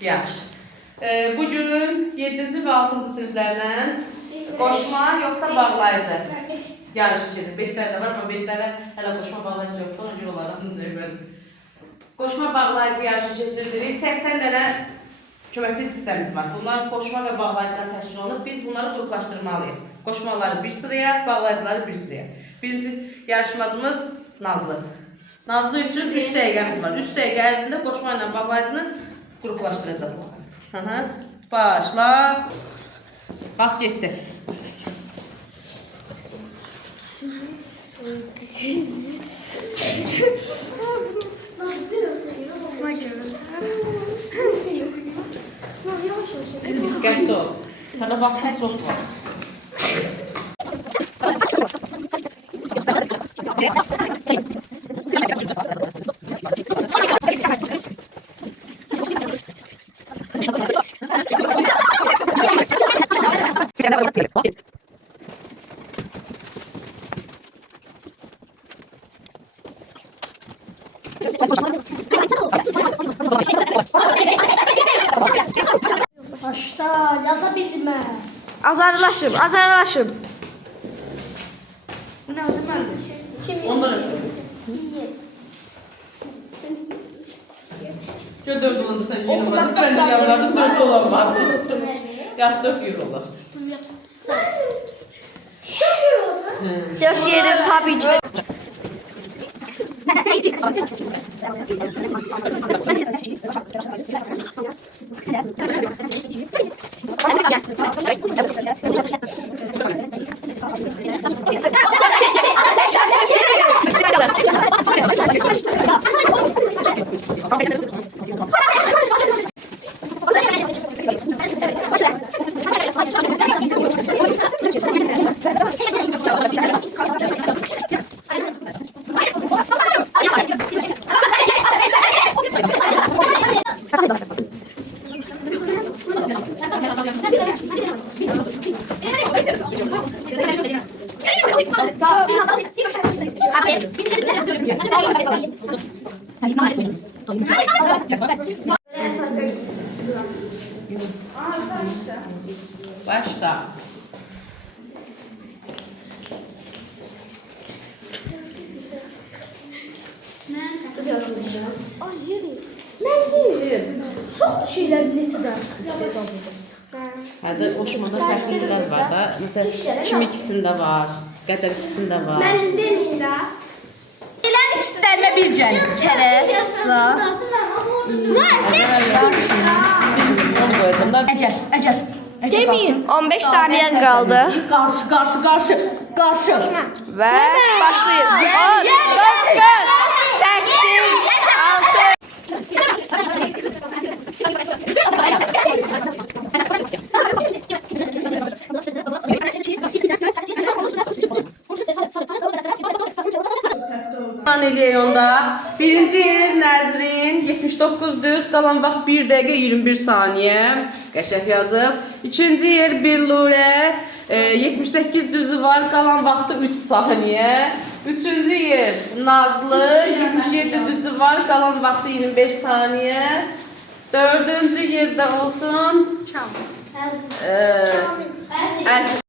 Yaxşı. Bugün 7-ci və 6-cı siniflərdən qoşma yoxsa bağlayıcı yarışı gedir. 5'lər də var, amma 5'lərə hələ qoşma bağlayıcı yoxdur. Ona görə onları adını verin. Qoşma bağlayıcı yarışı keçirdirik. 80 dənə köməkçi hissəmiz var. Bunlar qoşma və bağlayıcıdan təşkil olunub. Biz bunları qruplaşdırmalıyıq. Qoşmaları bir sıraya, bağlayıcıları bir sıraya. Birinci yarışmacımız Nazlı. Nazlı üçün 3 dəqiqəmiz var. 3 dəqiqə ərzində qoşma ilə bağlayıcını qruplaşdıracaq. Başla. Bax, getdi. Diqqətli ol. Hələ vaxtın çox var. Başta yazabildim ben. Azarlaşım. Bu ne oldu ben? Ondan ötürü. Göz oldu sen yine. Okumakta Ben de problem yanlarımız var. 4 dolar var. Unuttunuz. Yaş 4 euro olur. 4 yerim tabii ki. Başla. Çok şeyler neticeden. Hadi qoşmada fərqlər var da. Məsələn, kim ikisində var, qədər ikisində var. Ben demeyin la. İlan ikisi dəlmə bir cəng. Kərə, can. Birinci onu qoyacağım da. Əcər. Demeyin. 15 saniyen kaldı. Qarşı. Ve başlayın. 10, 9, 8, 6. Eləyək onda. Birinci yer Nəzrin 79 düz, qalan vaxt 1 dəqiqə 21 saniyə. Qəşəng yazıb. İkinci yer Billurə 78 düzü var, qalan vaxtı 3 saniyə. Üçüncü yer Nazlı 77 düzü var, qalan vaxtı 25 saniyə. Dördüncü yerdə olsun Əziz